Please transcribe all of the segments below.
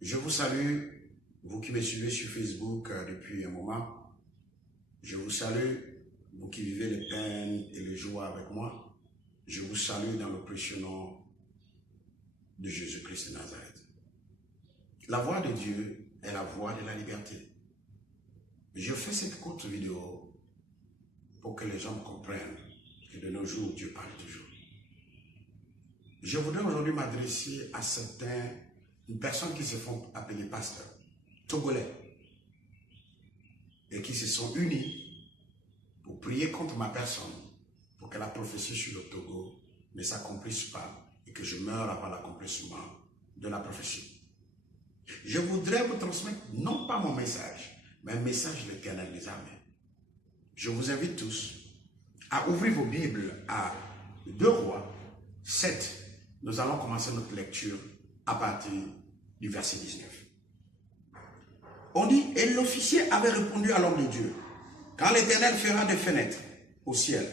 Je vous salue, vous qui me suivez sur Facebook depuis un moment. Je vous salue, vous qui vivez les peines et les joies avec moi. Je vous salue dans le précieux nom de Jésus-Christ de Nazareth. La voix de Dieu est la voix de la liberté. Je fais cette courte vidéo pour que les gens comprennent que de nos jours, Dieu parle toujours. Je voudrais aujourd'hui m'adresser à une personne qui se font appeler pasteur, togolais, et qui se sont unis pour prier contre ma personne, pour que la prophétie sur le Togo ne s'accomplisse pas et que je meure avant l'accomplissement de la prophétie. Je voudrais vous transmettre non pas mon message, mais un message de l'Éternel des armées. Je vous invite tous à ouvrir vos Bibles à 2 Rois 7. Nous allons commencer notre lecture à partir du verset 19. On dit, et l'officier avait répondu à l'homme de Dieu, quand l'Éternel fera des fenêtres au ciel,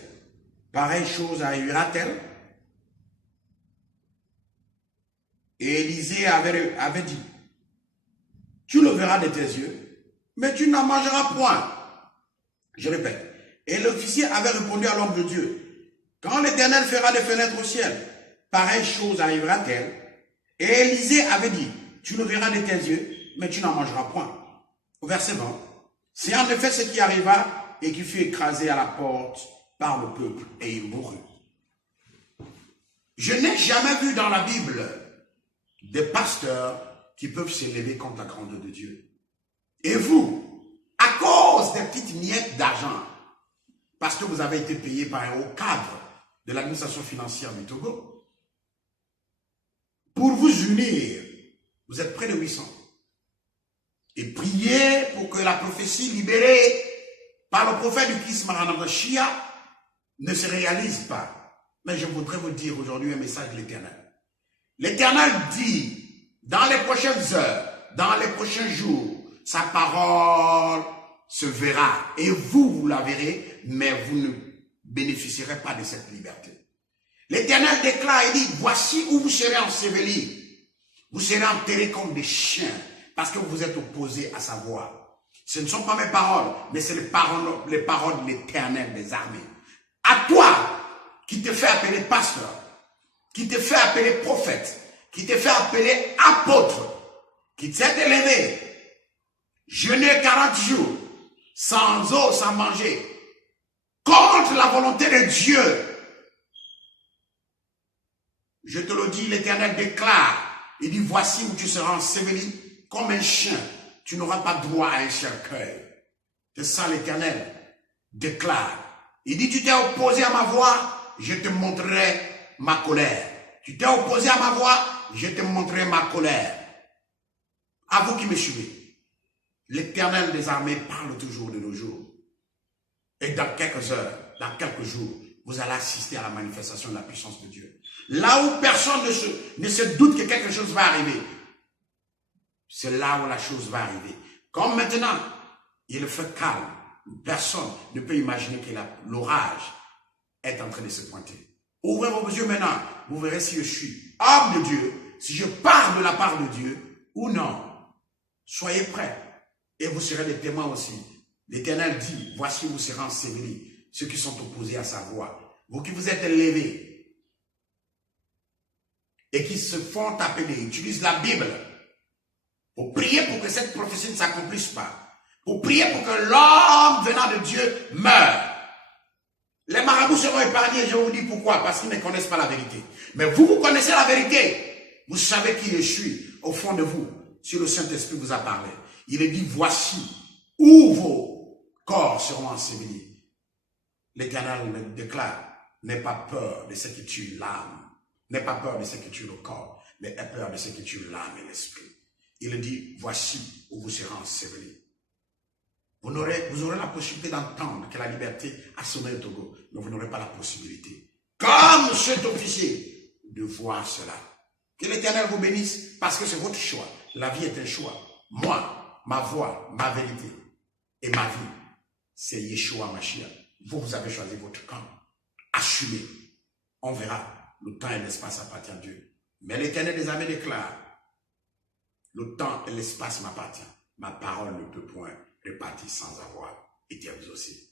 pareille chose arrivera-t-elle? Et Élisée avait dit, tu le verras de tes yeux, mais tu n'en mangeras point. Je répète, et l'officier avait répondu à l'homme de Dieu, quand l'Éternel fera des fenêtres au ciel, pareille chose arrivera-t-elle? Et Élisée avait dit, tu le verras de tes yeux, mais tu n'en mangeras point. Au verset 20, c'est en effet ce qui arriva et qui fut écrasé à la porte par le peuple, et il mourut. Je n'ai jamais vu dans la Bible des pasteurs qui peuvent s'élever contre la grandeur de Dieu. Et vous, à cause des petites miettes d'argent, parce que vous avez été payé par un haut cadre de l'administration financière du Togo, pour vous unir, vous êtes près de 800. Et priez pour que la prophétie libérée par le prophète du Christ Maranatha Shia ne se réalise pas. Mais je voudrais vous dire aujourd'hui un message de l'Éternel. L'Éternel dit, dans les prochaines heures, dans les prochains jours, sa parole se verra. Et vous la verrez, mais vous ne bénéficierez pas de cette liberté. L'Éternel déclare et dit, voici où vous serez ensevelis. Vous serez enterrés comme des chiens, parce que vous vous êtes opposés à sa voix. Ce ne sont pas mes paroles, mais c'est les paroles de l'Éternel des armées. À toi, qui te fait appeler pasteur, qui te fait appeler prophète, qui te fait appeler apôtre, qui t'est élevé, jeûner 40 jours, sans eau, sans manger, contre la volonté de Dieu. Je te le dis, l'Éternel déclare, il dit, voici où tu seras enseveli comme un chien, tu n'auras pas droit à un cercueil. C'est ça l'Éternel déclare. Il dit, tu t'es opposé à ma voix, je te montrerai ma colère. Tu t'es opposé à ma voix, je te montrerai ma colère. À vous qui me suivez, l'Éternel des armées parle toujours de nos jours. Et dans quelques heures, dans quelques jours, vous allez assister à la manifestation de la puissance de Dieu. Là où personne ne se doute que quelque chose va arriver, c'est là où la chose va arriver. Comme maintenant, il fait calme. Personne ne peut imaginer que l'orage est en train de se pointer. Ouvrez vos yeux maintenant, vous verrez si je suis homme de Dieu, si je parle de la part de Dieu ou non. Soyez prêts et vous serez des témoins aussi. L'Éternel dit, voici vous serez ensevelis, ceux qui sont opposés à sa voix. Vous qui vous êtes élevés et qui se font appeler, utilisent la Bible pour prier pour que cette prophétie ne s'accomplisse pas. Pour prier pour que l'homme venant de Dieu meure. Les marabouts seront épargnés, je vous dis pourquoi, parce qu'ils ne connaissent pas la vérité. Mais vous, vous connaissez la vérité. Vous savez qui je suis au fond de vous, si le Saint-Esprit vous a parlé. Il est dit, voici où vos corps seront ensevelis. L'Éternel déclare, n'aie pas peur de ce qui tue l'âme. N'aie pas peur de ce qui tue le corps, mais aie peur de ce qui tue l'âme et l'esprit. Il dit, voici où vous serez ensevelis. Vous aurez la possibilité d'entendre que la liberté a sommeil au Togo, mais vous n'aurez pas la possibilité, comme cet officier, de voir cela. Que l'Éternel vous bénisse, parce que c'est votre choix. La vie est un choix. Moi, ma voix, ma vérité et ma vie, c'est Yeshua Mashiach. Vous avez choisi votre camp. Assumez. On verra. Le temps et l'espace appartiennent à Dieu. Mais l'Éternel des armées déclare, Le temps et l'espace m'appartiennent. Ma parole ne peut point répartir sans avoir été exaucée.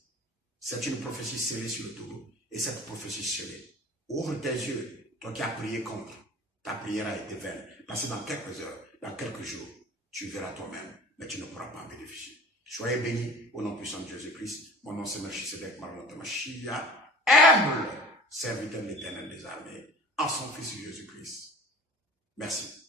C'est une prophétie scellée sur le taureau. Et cette prophétie scellée, ouvre tes yeux, toi qui as prié contre. Ta prière a été vaine. Parce que dans quelques heures, dans quelques jours, tu verras toi-même, mais tu ne pourras pas en bénéficier. Soyez bénis au nom puissant de Jésus-Christ. Mon nom c'est Melchisedec Marlon Machia, humble serviteur de l'Éternel des armées, en son Fils Jésus-Christ. Merci.